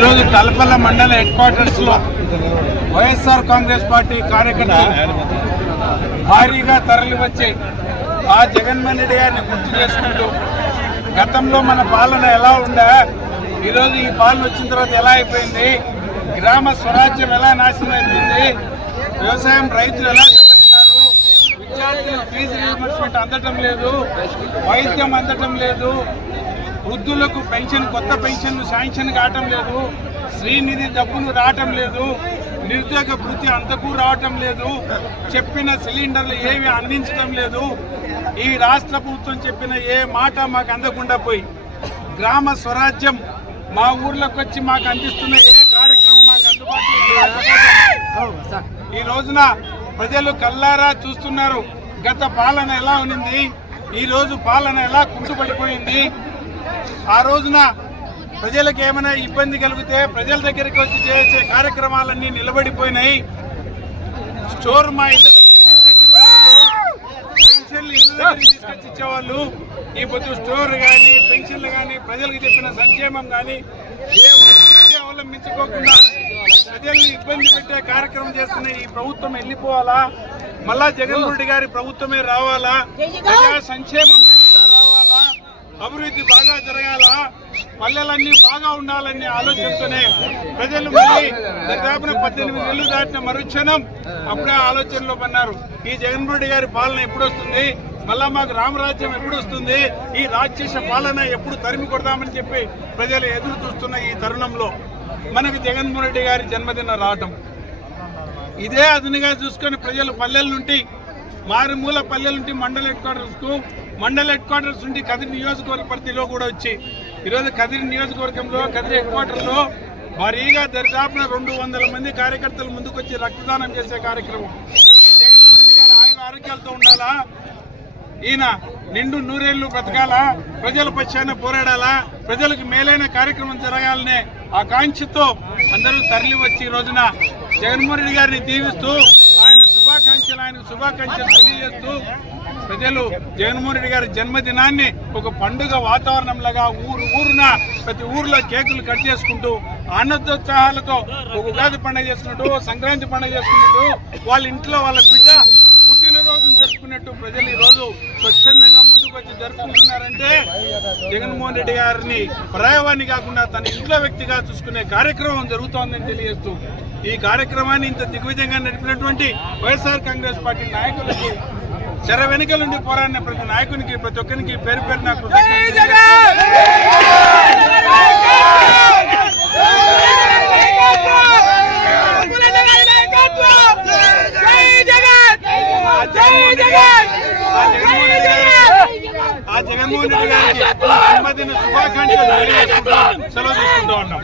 ఈరోజు తలపల్ల మండల head quarters లో వైఎస్ఆర్ కాంగ్రెస్ పార్టీ కార్యకర్తలు భారీగా తరలి వచ్చి ఆ జగన్మోహన్ రెడ్డి గారిని గుర్తు చేసుకుంటూ గతంలో మన పాలన ఎలా ఉందా, ఈరోజు ఈ పాలన వచ్చిన తర్వాత ఎలా అయిపోయింది, గ్రామ స్వరాజ్యం ఎలా నాశనం అయిపోయింది, వ్యవసాయం రైతులు ఎలా దెబ్బతిన్నారు, విద్యార్థులకు ఫీజు రీయింబర్స్మెంట్ అందటం లేదు, వైద్యం అందటం లేదు, వృద్ధులకు పెన్షన్ కొత్త పెన్షన్లు శాంక్షన్ కావటం లేదు, శ్రీనిధి డబ్బులు రావటం లేదు, నిరుద్యోగ వృత్తి అంతకు రావటం లేదు, చెప్పిన సిలిండర్లు ఏవి అందించడం లేదు. ఈ రాష్ట్ర ప్రభుత్వం చెప్పిన ఏ మాట మాకు అందకుండా పోయి గ్రామ స్వరాజ్యం మా ఊర్లోకి వచ్చి మాకు అందిస్తున్న ఏ కార్యక్రమం మాకు అందుబాటులో ఈ రోజున ప్రజలు కల్లారా చూస్తున్నారు. గత పాలన ఎలా ఉన్నింది, ఈ రోజు పాలన ఎలా కుంటుపడిపోయింది. ఆ రోజున ప్రజలకు ఏమైనా ఇబ్బంది కలిగితే ప్రజల దగ్గరికి వచ్చి చేసే కార్యక్రమాలన్నీ నిలబడిపోయినాయి. స్టోర్ మా ఇళ్ళ దగ్గరికి పెన్షన్లు ఇళ్ళ దగ్గరికి తీసుకొచ్చి ఇచ్చేవాళ్ళు. ఈ పొద్దు స్టోర్ కానీ పెన్షన్లు కానీ ప్రజలకు చెప్పిన సంక్షేమం కానీ ఏ అవలంబించుకోకుండా ప్రజల్ని ఇబ్బంది పెట్టే కార్యక్రమం చేస్తున్న ఈ ప్రభుత్వం వెళ్ళిపోవాలా, మళ్ళా జగన్మోహన్ రెడ్డి గారి ప్రభుత్వమే రావాలా, ప్రజా సంక్షేమం మెండుగా రావాలా, అభివృద్ధి బాగా జరగాల, పల్లెలన్నీ బాగా ఉండాలనే ఆలోచనతోనే ప్రజలు మళ్ళీ దాదాపున 18 నెలలు దాటిన మరుక్షణం అప్పుడే ఆలోచనలో పన్నారు. ఈ జగన్మోహన్ రెడ్డి గారి పాలన ఎప్పుడు వస్తుంది, మళ్ళా మాకు రామరాజ్యం ఎప్పుడు వస్తుంది, ఈ రాక్షస పాలన ఎప్పుడు తరిమి కొడదామని చెప్పి ప్రజలు ఎదురు చూస్తున్న ఈ తరుణంలో మనకు జగన్మోహన్ రెడ్డి గారి జన్మదిన రావటం ఇదే అదునుగా చూసుకొని ప్రజలు పల్లెల నుండి మారుమూల పల్లెల నుండి మండల హెడ్ క్వార్టర్స్ నుండి కదిరి నియోజకవర్గ పరిధిలో కూడా వచ్చి ఈరోజు కదిరి నియోజకవర్గంలో కదిరి హెడ్ క్వార్టర్లో భారీగా దరిదాపున 200 మంది కార్యకర్తలు ముందుకొచ్చి రక్తదానం చేసే కార్యక్రమం. జగన్మోహన్ రెడ్డి గారు ఆయన ఆరోగ్యాలతో ఉండాలా, ఈయన నిండు నూరేళ్లు బ్రతకాలా, ప్రజల పక్షాన పోరాడాలా, ప్రజలకు మేలైన కార్యక్రమం జరగాలనే ఆకాంక్షతో అందరూ తరలి వచ్చి ఈ రోజున జగన్మోహన్ రెడ్డి గారిని దీవిస్తూ ఆయనకు శుభాకాంక్షలు తెలియజేస్తూ ప్రజలు జగన్మోహన్ రెడ్డి గారి జన్మదినాన్ని ఒక పండుగ వాతావరణంలాగా ఊరున ప్రతి ఊర్లో కేకులు కట్ చేసుకుంటూ ఆనందోత్సాహాలతో ఒక ఉగాది పండుగ చేసుకున్నట్టు, సంక్రాంతి పండుగ చేసుకున్నట్టు, వాళ్ళ ఇంట్లో వాళ్ళ బిడ్డ పుట్టినరోజును జరుపుకున్నట్టు ప్రజలు ఈరోజు స్వచ్ఛందంగా ముందుకు వచ్చి జరుపుకుంటున్నారంటే జగన్మోహన్ రెడ్డి గారిని పరాయవాణి కాకుండా తన ఇంట్లో వ్యక్తిగా చూసుకునే కార్యక్రమం జరుగుతోందని తెలియజేస్తూ ఈ కార్యక్రమాన్ని ఇంత దిగ్విజయంగా నడిపినటువంటి వైఎస్ఆర్ కాంగ్రెస్ పార్టీ నాయకులకి, చెర వెనుక నుండి పోరాడిన ప్రతి నాయకునికి, ప్రతి ఒక్కరికి పేరు పేరున జగన్మోహన్ రెడ్డి గారికి జన్మదిన శుభాకాంక్షలు సెలవు తీసుకుంటూ ఉన్నాం.